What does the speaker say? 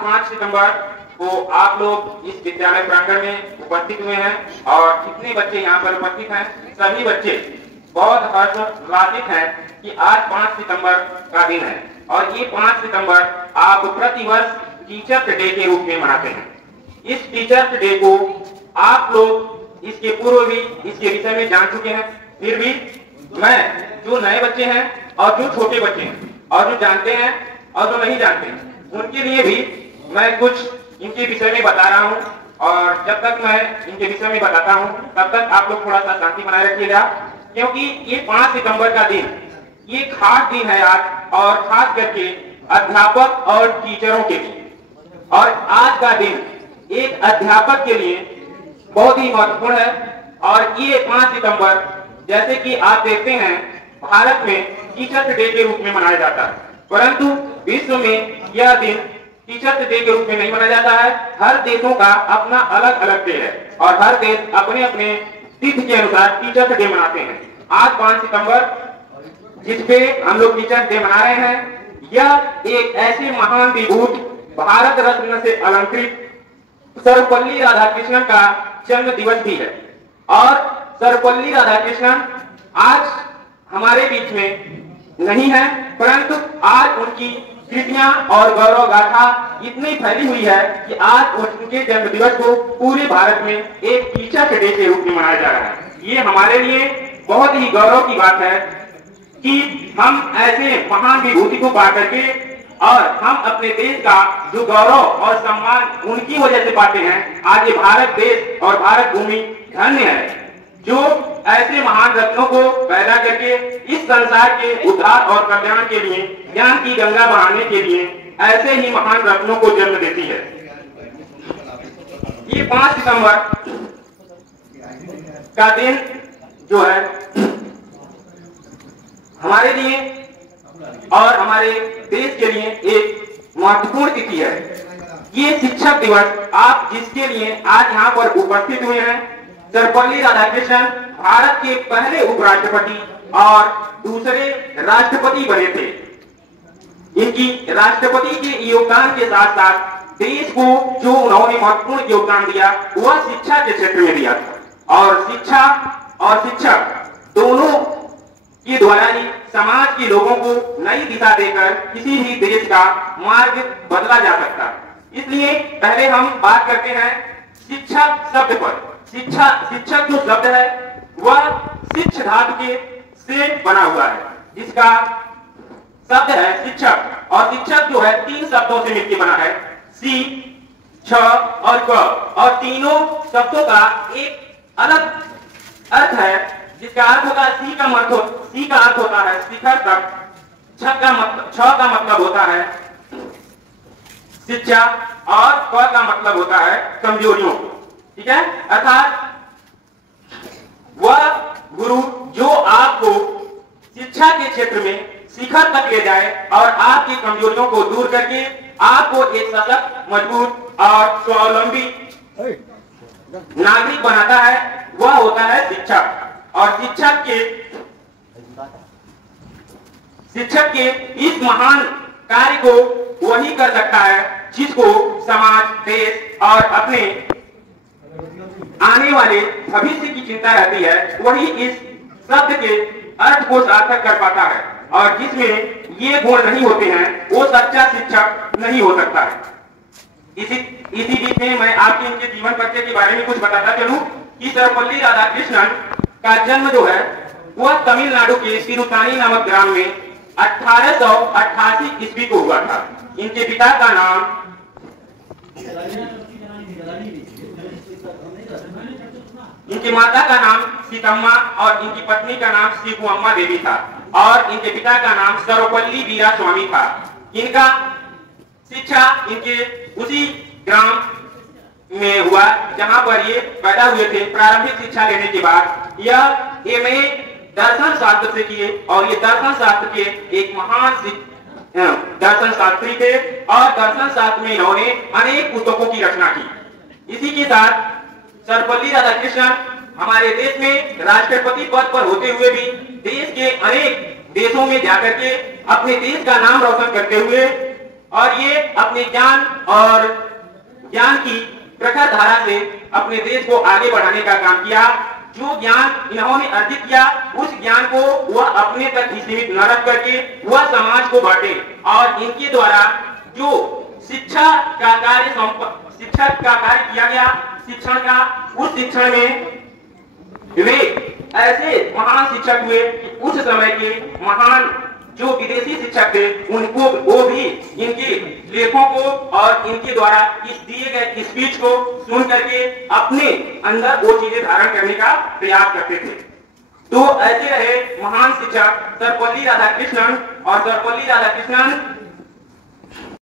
5 सितंबर को आप लोग इस विद्यालय प्रांगण में उपस्थित हुए हैं और जितने बच्चे यहाँ पर उपस्थित हैं सभी बच्चे बहुत हर्षोल्लासित हैं कि आज 5 सितंबर का दिन है और ये 5 सितंबर आप प्रतिवर्ष टीचर्स डे के रूप में मनाते हैं। इस टीचर्स डे को आप लोग इसके पूर्व भी इसके विषय में जान चुके हैं, फिर भी मैं जो नए बच्चे हैं और जो छोटे बच्चे हैं और जो जानते हैं और जो नहीं जानते हैं उनके लिए भी मैं कुछ इनके विषय में बता रहा हूं और जब तक मैं इनके विषय में बताता हूं तब तक आप लोग थोड़ा सा शांति बनाए रखिएगा, क्योंकि ये 5 सितंबर का दिन ये खास दिन है आज, और खास करके अध्यापक और टीचरों के लिए। और आज का दिन एक अध्यापक के लिए बहुत ही महत्वपूर्ण है। और ये 5 सितंबर जैसे कि आप देखते हैं भारत में टीचर्स डे के रूप में मनाया जाता है, परंतु विश्व में यह दिन टीचर्स डे के रूप में नहीं मनाया जाता है। हर देशों का अपना अलग अलग डे है और हर देश अपने अपने तिथि के अनुसार टीचर्स डे मनाते हैं। आज 5 सितंबर जिसपे हम लोग टीचर्स डे मना रहे हैं, यह एक ऐसे महान विभूत भारत रत्न से अलंकृत सर्वपल्ली राधाकृष्णन का जन्म दिवस भी है। और सर्वपल्ली राधाकृष्णन आज हमारे बीच में नहीं है, परंतु आज उनकी कृतियां और गौरव गाथा इतनी फैली हुई है कि आज उनके जन्म दिवस को पूरे भारत में एक टीचर्स डे के रूप में मनाया जा रहा है। ये हमारे लिए बहुत ही गौरव की बात है कि हम ऐसे महान विभूति को पा करके और हम अपने देश का जो गौरव और सम्मान उनकी वजह से पाते हैं। आज ये भारत देश और भारत भूमि धन्य है जो ऐसे महान रत्नों को पैदा करके इस संसार के उद्धार और कल्याण के लिए, ज्ञान की गंगा बहाने के लिए ऐसे ही महान रत्नों को जन्म देती है। ये 5 सितंबर का दिन जो है हमारे लिए और हमारे देश के लिए एक महत्वपूर्ण तिथि है। ये शिक्षक दिवस आप जिसके लिए आज यहाँ पर उपस्थित हुए हैं, सर्वपल्ली राधाकृष्णन भारत के पहले उपराष्ट्रपति और दूसरे राष्ट्रपति बने थे। इनकी राष्ट्रपति के योगदान के साथ साथ देश को जो उन्होंने महत्वपूर्ण योगदान दिया वह शिक्षा के क्षेत्र में दिया था। और शिक्षा और शिक्षक दोनों के द्वारा ही समाज के लोगों को नई दिशा देकर किसी भी देश का मार्ग बदला जा सकता है। इसलिए पहले हम बात करते हैं शिक्षक शब्द पर। शिक्षक जो शब्द है वह शिक्ष धातु के से बना हुआ है, जिसका शब्द है शिक्षक। और शिक्षक जो है 3 शब्दों से मिलकर बना है, सी, छ और क। और तीनों शब्दों का एक अलग अर्थ है, जिसका अर्थ होता है सी का अर्थ होता है शिखर तक, छ का मतलब होता है शिक्षा और क का मतलब होता है कमजोरियों को। ठीक है, अर्थात वह गुरु जो आपको शिक्षा के क्षेत्र में शिखर तक ले जाए और आपकी कमजोरियों को दूर करके आपको एक सशक्त, मजबूत और स्वावलंबी नागरिक बनाता है, वह होता है शिक्षक। और शिक्षक के इस महान कार्य को वही कर सकता है जिसको समाज, देश और अपने आने वाले भविष्य की चिंता रहती है। वही इस शब्द के अर्थ को सार्थक कर पाता है, और जिसमें ये गुण नहीं होते हैं वो सच्चा शिक्षक नहीं हो सकता है। इसी बीच में मैं आपके इनके जीवन परिचय के बारे में कुछ बताता चलूं कि सर्वपल्ली राधाकृष्णन का जन्म जो है वह तमिलनाडु के तिरुतानी नामक ग्राम में 1888 ईस्वी को हुआ था। इनके पिता का नाम इनकी माता का नाम सीतम्मा और इनकी पत्नी का नाम शिवअम्मा देवी था, और इनके पिता का नाम सर्वपल्ली वीरा स्वामी था। इनका शिक्षा इनके उसी ग्राम में हुआ जहां पर ये पैदा हुए थे। प्रारंभिक शिक्षा लेने के बाद यह एमए दर्शन शास्त्र से किए, और ये दर्शन शास्त्र के एक महान दर्शन शास्त्री थे, और दर्शन शास्त्र में इन्होंने अनेक पुस्तकों की रचना की। इसी के साथ सर्वपल्ली राधाकृष्णन हमारे देश में राष्ट्रपति पद पर होते हुए भी देश के अनेक देशों में जाकर के अपने देश का नाम रोशन करते हुए और ये अपने ज्ञान और ज्ञान की प्रखर धारा से अपने देश को आगे बढ़ाने का काम किया। जो ज्ञान इन्होंने अर्जित किया उस ज्ञान को वह अपने तक ही सीमित न रख करके वह समाज को बांटे और इनके द्वारा जो शिक्षा का कार्य किया गया, शिक्षण का, उस शिक्षण में वे ऐसे महान शिक्षक हुए कि उस समय के महान जो विदेशी शिक्षक थे उनको वो भी इनके लेखों को और इनके द्वारा इस दिए गए स्पीच को सुन करके अपने अंदर वो चीजें धारण करने का प्रयास करते थे। तो ऐसे रहे महान शिक्षक सर्वपल्ली राधाकृष्णन, और सर्वपल्ली राधाकृष्णन